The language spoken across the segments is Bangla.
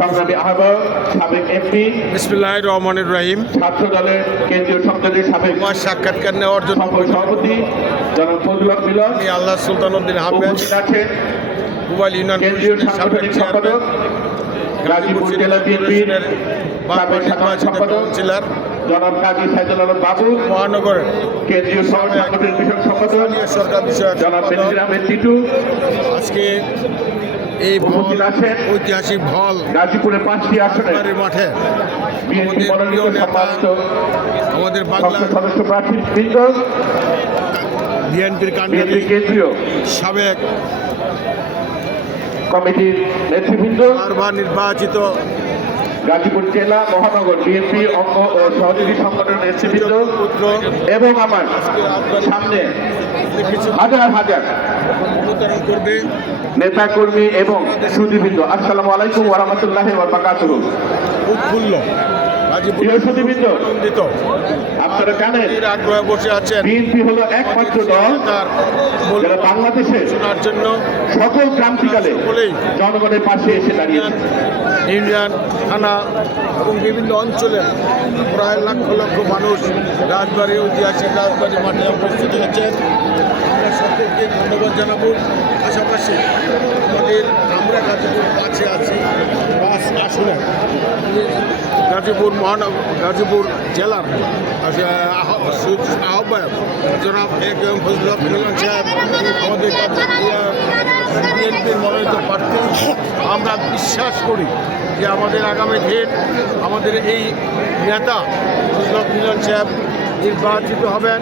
সংগ্রামী আহ্বায়ক সাবেক এমপি বিসমিল্লাহির রহমানির রহিম। ছাত্র দলের কেন্দ্রীয় সংসদের সাবেক আমার সাক্ষাৎকার নেওয়ার জন্য সভাপতি জনাব ফজলুল মিলন আমি আল্লাহ সুলতান উদ্দিন হাফেজ, উপস্থিত আছেন মোবাইল ইউনিয়ন কেন্দ্রীয় পরিষদের সাবেক সাংগঠনিক চেয়ারম্যান, সম্পাদক গাজীপুর জেলা বিএনপির সাবেক সাধারণ সম্পাদক জেলার জনাব কাজী সাইদুল আলম বাবু, মহানগরের কেন্দ্রীয় সাংগঠনিক বিষয়ক সম্পাদক সরকার বিষয়ক জনাব বেনজির আহমেদ টিটু, আজকে এই উপস্থিত আছেন ঐতিহাসিক ভল গাজীপুরের 5টি আসনে মাঠে বিএনপি মনোনীত সম্মানিত আমাদের বাংলা সংসদ সদস্য প্রার্থীবৃন্দ, বিএনপির বিএনপি কেন্দ্রীয় সাবেক কমিটির নেতৃবৃন্দ, বারবার নির্বাচিত গাজীপুর জেলা মহানগর বিএনপি অঙ্গ ও সহযোগী সংগঠনের নেতৃবৃন্দ এবং আমার সামনে হাজার হাজার অনুসরণ করবে নেতা কর্মী এবং সুধীবৃন্দ, আসসালামু আলাইকুম ওয়া রাহমাতুল্লাহি ওয়া বারাকাতুহু। উৎফুল্ল প্রিয় সুধীবৃন্দ, আনন্দিত আপনারা জানেন আগ্রহে বসে আছেন। বিএনপি হলো একমাত্র দল তার যারা বাংলাদেশে শোনার জন্য সকল ক্রান্তিকালে জনগণের পাশে এসে দাঁড়িয়েছে। ইউনিয়ন, থানা এবং বিভিন্ন অঞ্চলে প্রায় লক্ষ লক্ষ মানুষ রাজবাড়ী, ঐতিহাসিক রাজবাড়ী মাঠে উপস্থিত হয়েছেন। আমরা সকলকে ধন্যবাদ জানাবো। পাশাপাশি আমরা গাজীপুর কাছে আছি 5 আসনে গাজীপুর মহানগর, গাজীপুর জেলার আহ্বায়ক জনাব ফজলুল মিলন সাহেব আমাদের বিএনপির মনোনীত প্রার্থী। আমরা বিশ্বাস করি যে আমাদের আগামী দিন আমাদের এই নেতা ফজলুল মিলন সাহেব নির্বাচিত হবেন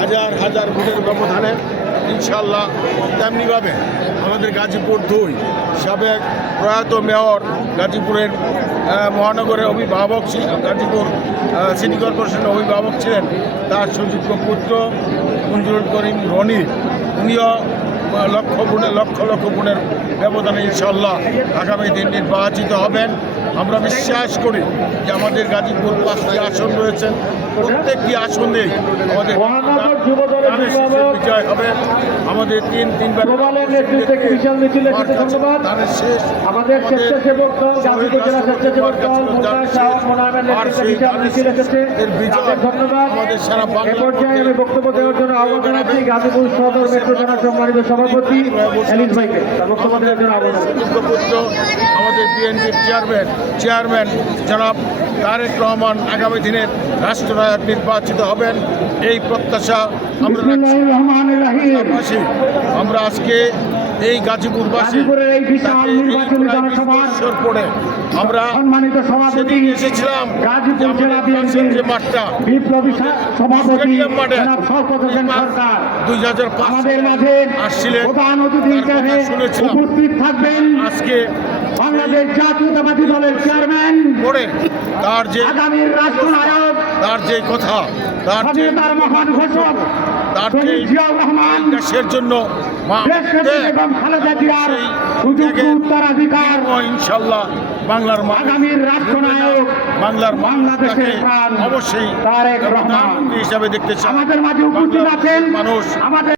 হাজার হাজার ভোটের ব্যবধানে ইনশাল্লাহ। তেমনিভাবে আমাদের গাজীপুর 2 সাবেক প্রয়াত মেয়র, গাজীপুরের মহানগরের অভিভাবক, গাজীপুর সিটি কর্পোরেশনের অভিভাবক ছিলেন, তার সুযোগ্য পুত্র মঞ্জুরুল করিম রনি, উনিও লক্ষ লক্ষ গুণের ব্যবধানে ইনশাল্লাহ আগামী দিন নির্বাচিত হবেন। আমরা বিশ্বাস করি যে আমাদের গাজীপুর 5টি আসন রয়েছেন, প্রত্যেকটি আসনে আমাদের বিজয় হবে। আমাদের তিনবার আমাদের স্বেচ্ছাসেবক দল গাজীপুর জেলা স্বেচ্ছাসেবক দল ধন্যবাদ। আমাদের সারা পর্যায়ে আমি বক্তব্য দেওয়ার জন্য আহ্বান জানাচ্ছি গাজীপুর সদর মেট্রো থানার সম্মানিত সভাপতি এলিস ভাইকে বক্তব্য দেওয়ার জন্য আহ্বান পুত্র আমাদের বিএনপির চেয়ারম্যান জনাব তারেক রহমান আগামী দিনের রাষ্ট্রনায়ক নির্বাচিত হবেন, এই প্রত্যাশা আমরা রাখছি। আমরা আজকে এই গাজীপুরবাসী এই বিশাল নির্বাচনী জনসভার পড়ে আমরা সম্মানিত সভাপতি এসেছিলাম গাজীপুর জেলা বিএনপির যে মাঠটা বিপ্লবী সভাপতি জনাব শওকত হোসেন সরকার 2005 আমাদের মাঝে আসছিলেন, প্রধান অতিথি হিসেবে উপস্থিত থাকবেন আজকে বাংলাদেশ জাতীয়তাবাদী দলের চেয়ারম্যান পড়ে তার যে আগামীর রাষ্ট্রনায়ক, তার যে কথা, তার যে স্বাধীনতার মহান ঘোষক তার যে জিয়াউর রহমান দেশের জন্য এবং খালেদা জিয়ার সুযোগ্য উত্তরাধিকার ইনশাল্লাহ বাংলার আগামীর রাষ্ট্রনায়ক, বাংলার বাংলাদেশের প্রাণ অবশ্যই তারেক রহমান হিসাবে দেখতে চাই। আমাদের মাঝে উপস্থিত আছেন মানুষ আমাদের